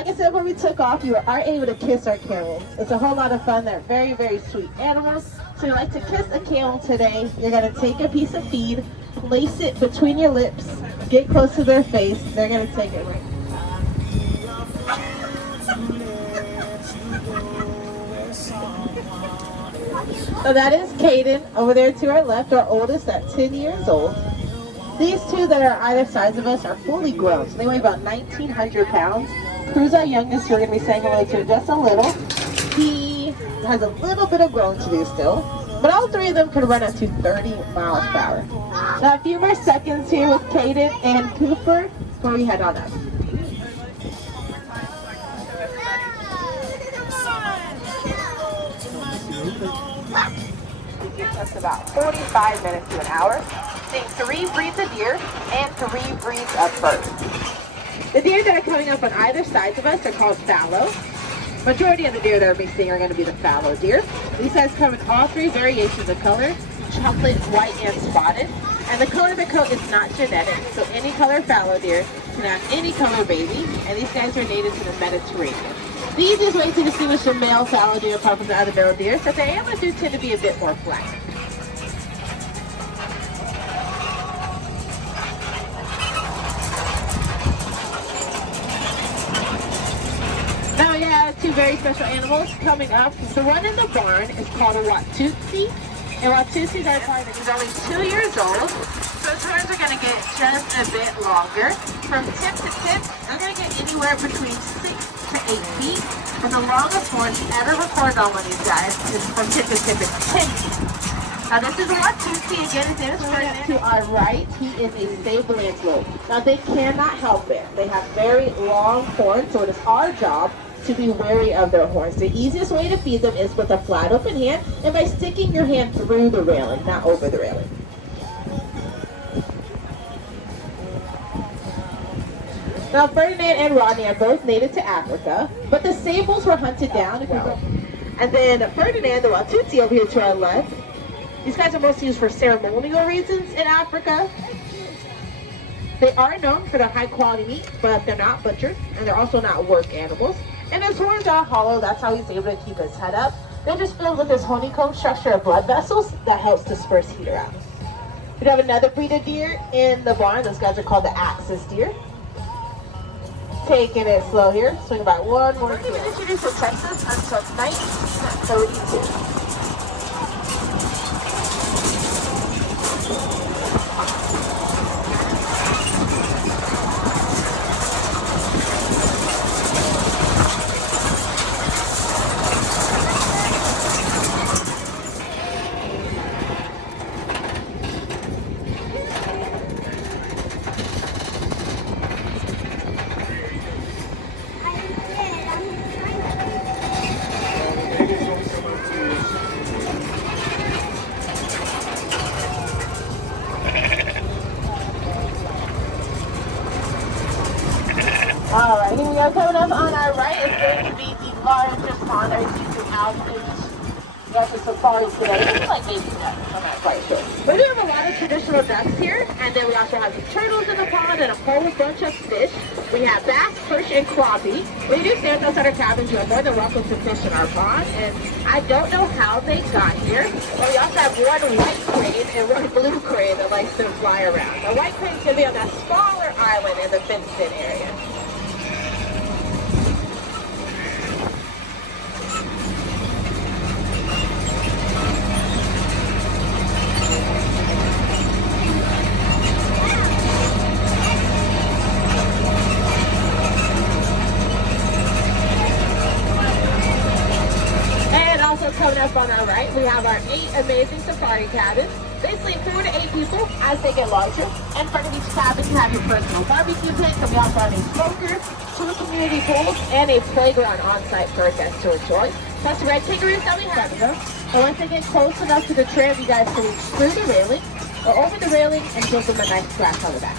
like I said when we took off, you are able to kiss our camels. It's a whole lot of fun. They're very, very sweet animals. So you like to kiss a camel today. You're going to take a piece of feed, place it between your lips, get close to their face. They're going to take it right. So that is Caden over there to our left, our oldest at 10 years old. These two that are either sides of us are fully grown. So they weigh about 1,900 pounds. Cruz, our youngest, you're going to be saying hello to just a little. He has a little bit of growing to do still. But all three of them can run up to 30 miles per hour. Now a few more seconds here with Caden and Cooper before we head on up. It gives us about 45 minutes to an hour. Seeing 3 breeds of deer and 3 breeds of birds. The deer that are coming up on either sides of us are called fallow. Majority of the deer that we're seeing are going to be the fallow deer. These guys come in all 3 variations of color: chocolate, white, and spotted. And the color of the coat is not genetic, so any color fallow deer can have any color baby. And these guys are native to the Mediterranean. The easiest way to distinguish the male fallow deer apart from the other male deer is that the antlers do tend to be a bit more flat. Now we have 2 very special animals coming up. The one in the barn is called a Watusi. And Watusis are probably he's only 2 years old. So his horns are going to get just a bit longer. From tip to tip, they're going to get anywhere between 6 to 8 feet. And the longest horn ever recorded on one of these guys is from tip to tip is 10 feet. Now this is a Watusi. Again, his name is Ferdinand. To our right, he is a sable antelope. Now they cannot help it. They have very long horns, so it is our job to be wary of their horns. The easiest way to feed them is with a flat open hand and by sticking your hand through the railing, not over the railing. Now Ferdinand and Rodney are both native to Africa, but the sables were hunted down. And then Ferdinand, the Watusi over here to our left, these guys are mostly used for ceremonial reasons in Africa. They are known for their high quality meat, but they're not butchered, and they're also not work animals. And his horns are hollow, that's how he's able to keep his head up. They're just filled with this honeycomb structure of blood vessels that helps disperse heat around. We have another breed of deer in the barn. Those guys are called the axis deer. Taking it slow here, swing by 1 more. We're going to introduce to Texas until 1932. Alright, here we go. Coming up on our right is going to be the largest pond I've seen throughout the got the safari today. It's like baby ducks, I'm not quite sure. But we have a lot of traditional ducks here, and then we also have some turtles in the pond and a whole bunch of fish. We have bass, perch, and crappie. When you do stay at those other cabins, you are more than welcome to fish in our pond, and I don't know how they got here, but we also have one white crane and one blue crane that likes to fly around. The white crane's going to be on that smaller island in the fenced-in area. Coming up on our right, we have our 8 amazing safari cabins. They sleep 4 to 8 people as they get larger. In front of each cabin, you have your personal barbecue pit, and we also have a smoker, 2 community pools, and a playground on site for our guests to enjoy. Plus the red kangaroos that we have. And once they get close enough to the tram, you guys can reach through the railing or over the railing and give them a nice scratch on the back.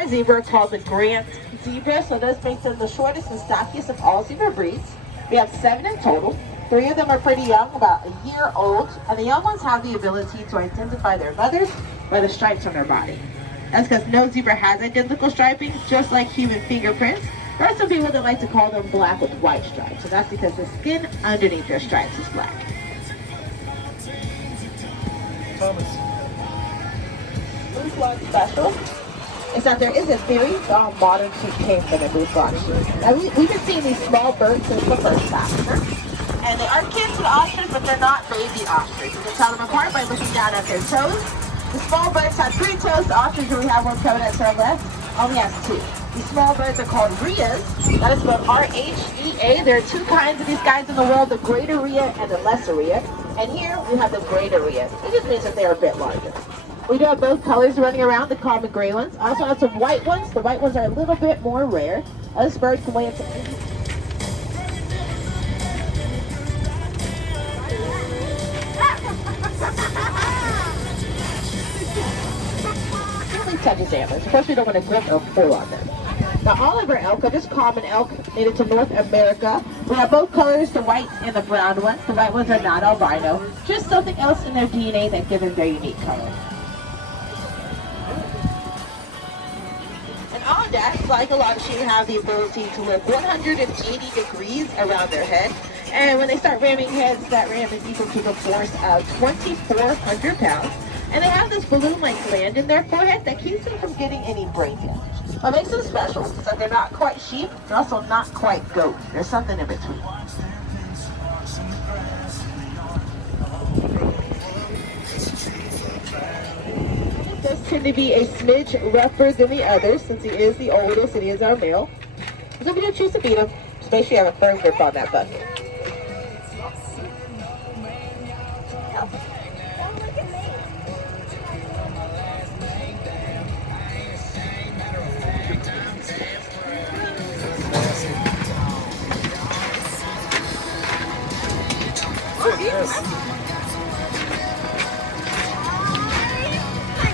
our zebra are called the Grant zebra, so this makes them the shortest and stockiest of all zebra breeds. We have 7 in total. 3 of them are pretty young, about a year old, and the young ones have the ability to identify their mothers by the stripes on their body. That's because no zebra has identical striping, just like human fingerprints. There are some people that like to call them black with white stripes, and that's because the skin underneath their stripes is black. Thomas. Moose Lodge special is that there is a very modern sheep came from the Moose Lodge sheep. Now we've been seeing these small birds since the first pasture. And they are kids to the ostrich, but they're not baby ostrich. You can tell them apart by looking down at their toes. The small birds have 3 toes. The ostrich, where we have one coming at our left, only has 2. These small birds are called rheas. That is spelled R-H-E-A. There are 2 kinds of these guys in the world, the greater rhea and the lesser rhea. And here we have the greater rhea. It just means that they are a bit larger. We do have both colors running around, the common gray ones. I also have some white ones. The white ones are a little bit more rare. This bird can weigh up to 80. Touches antlers. Of course, we don't want to grip or pull on them. Now, all of our elk are just common elk native to North America. We have both colors, the white and the brown ones. The white ones are not albino, just something else in their DNA that gives them their unique color. And Ondax, like a lot of sheep, have the ability to live 180 degrees around their head. And when they start ramming heads, that ram is equal to the force of 2,400 pounds. And they have this balloon-like gland in their forehead that keeps them from getting any brain damage. What makes them special is that they're not quite sheep, they're also not quite goat. There's something in between. He does tend to be a smidge rougher than the others, since he is the oldest and he is our male. So if you do choose to beat him, just make sure you have a firm grip on that bucket.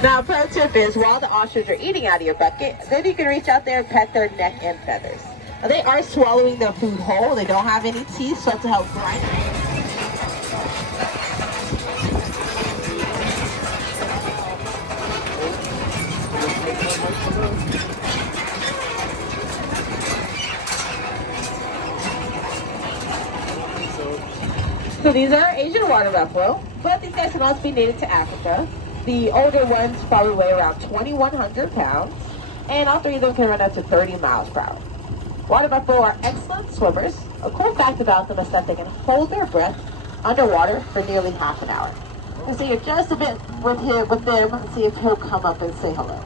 Now, a pro tip is while the ostrich are eating out of your bucket, then you can reach out there and pet their neck and feathers. Now, they are swallowing their food whole. They don't have any teeth, so to help grind it. So these are Asian water buffalo, but these guys can also be native to Africa. The older ones probably weigh around 2,100 pounds, and all 3 of them can run up to 30 miles per hour. Water buffalo are excellent swimmers. A cool fact about them is that they can hold their breath underwater for nearly half an hour. And so you're just a bit with them and see if he'll come up and say hello.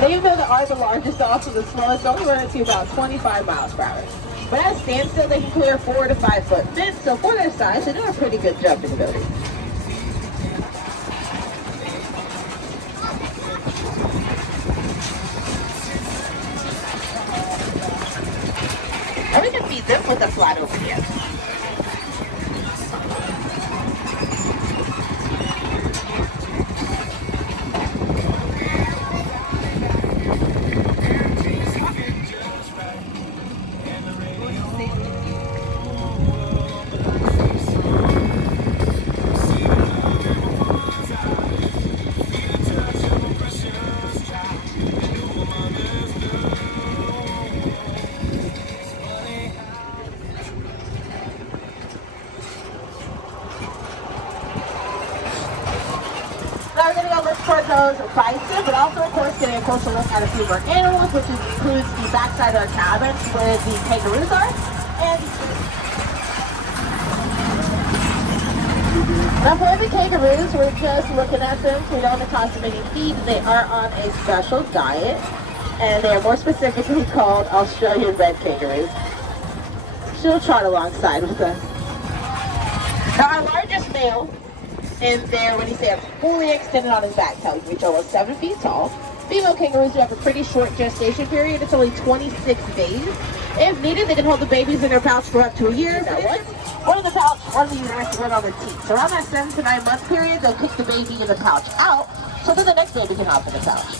Now, even though they are the largest, also the slowest, only run to about 25 miles per hour. But at standstill, they can clear 4 to 5 foot fence, so for their size, they do a pretty good jumping ability. And we can feed them with a flat open hand. Now we're going to go look toward those bison, but also, of course, getting a closer look at a few of our animals, which includes the backside of our cabin where the kangaroos are. And now for the kangaroos, we're just looking at them, so we don't want to cost them any feed. They are on a special diet, and they are more specifically called Australian red kangaroos. She'll trot alongside with us. Now our largest male in there when he stands fully extended on his back tail, he can reach almost 7 feet tall. Female kangaroos do have a pretty short gestation period. It's only 26 days. If needed, they can hold the babies in their pouch for up to a year. One in the pouch, one in the uterus, one on the teeth. So around that 7 to 9 month period, they'll kick the baby in the pouch out, so then the next baby can hop in the pouch.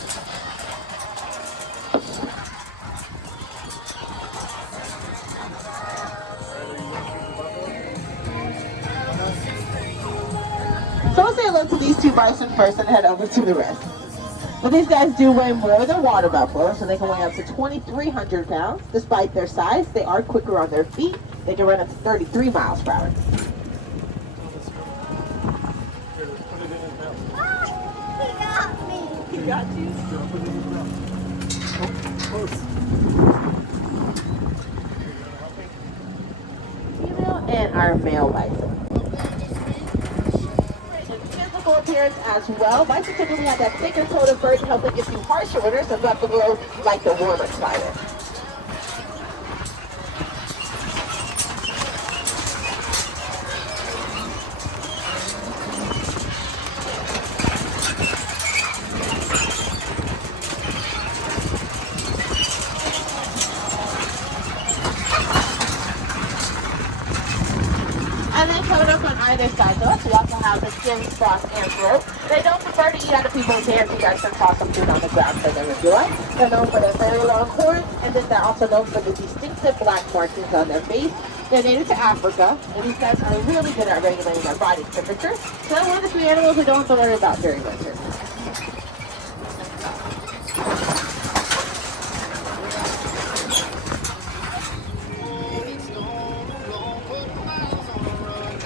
So we'll say hello to these two bison first and head over to the rest. But these guys do weigh more than water buffalo, so they can weigh up to 2,300 pounds. Despite their size, they are quicker on their feet. They can run up to 33 miles per hour. He got me. He got you? Female and our male bison. Physical appearance as well. Bison typically have that thicker coat of fur to help them get through harsher winters, so buffalo like the warmer climate. And then covered up on either side of us, we also have the skin frost antelope. They don't prefer to eat out of people's hands. You guys can toss some food on the ground for them if you like. They're known for their very long horns, and then they're also known for the distinctive black markings on their face. They're native to Africa, and these guys are really good at regulating their body temperature. So they're one of the few animals we don't have to worry about during winter.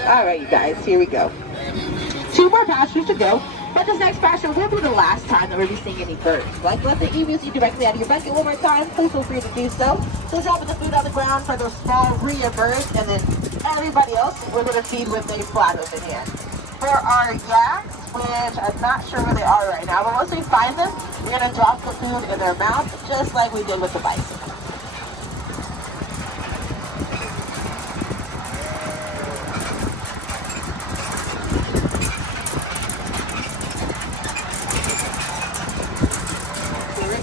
All right, you guys, here we go. 2 more pastures to go, but this next pasture will be the last time that we'll be seeing any birds. Like, let the emus eat directly out of your bucket one more time. Please feel free to do so. So dropping the food on the ground for those small rhea birds, and then everybody else we're going to feed with a flat open hand. For our yaks, which I'm not sure where they are right now, but once we find them, we're going to drop the food in their mouth, just like we did with the bison.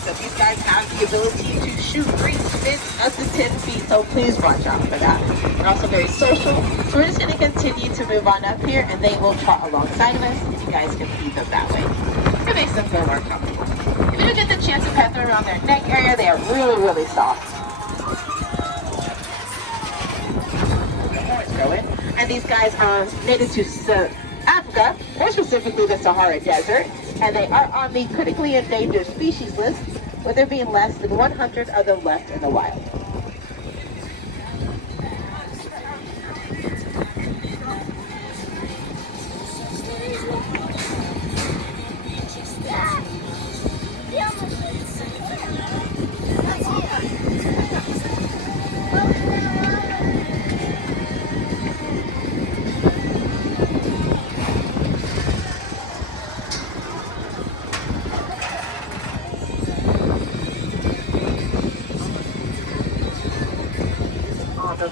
These guys have the ability to shoot free spits up to 10 feet, so please watch out for that. They're also very social, so we're just going to continue to move on up here, and they will trot alongside of us, and you guys can feed them that way. It makes them feel more comfortable. If you do get the chance to pet them around their neck area, they are really, really soft. The horns go in, and these guys are native to Africa, more specifically the Sahara Desert, and they are on the critically endangered species list, with there being less than 100 of them left in the wild.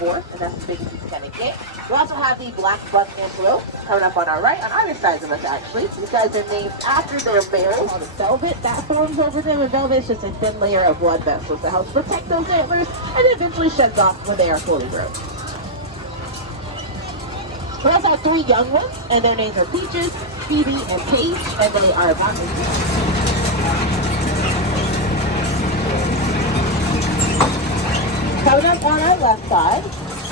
And that's the biggest it's gonna get. We also have the black buck antelope coming up on our right, on either side of us actually. These guys are named after their males. Called a velvet that forms over them, and velvet is just a thin layer of blood vessels that helps protect those antlers, and eventually sheds off when they are fully grown. We also have 3 young ones, and their names are Peaches, Phoebe, and Paige, and they are about coming up on our left side,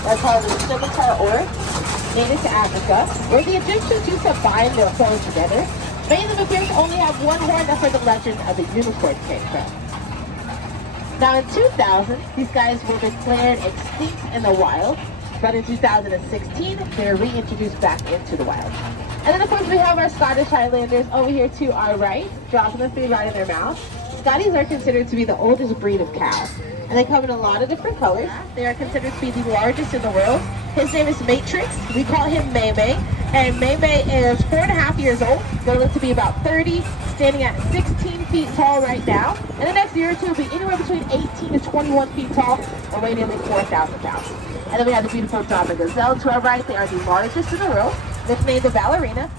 they're called the scimitar oryx, native to Africa, where the Egyptians used to bind their horns together. Many of them appear to only have one horn, that's where the legend of the unicorn came from. Now in 2000, these guys were declared extinct in the wild, but in 2016, they were reintroduced back into the wild. And then of course we have our Scottish Highlanders over here to our right, dropping the food right in their mouth. Scotties are considered to be the oldest breed of cow, and they come in a lot of different colors. They are considered to be the largest in the world. His name is Matrix. We call him May May, and May May is 4.5 years old. They look to be about 30, standing at 16 feet tall right now. In the next year or two, will be anywhere between 18 to 21 feet tall, and weigh nearly 4,000 pounds. And then we have the beautiful Brahma gazelle to our right. They are the largest in the world. Nicknamed the ballerina.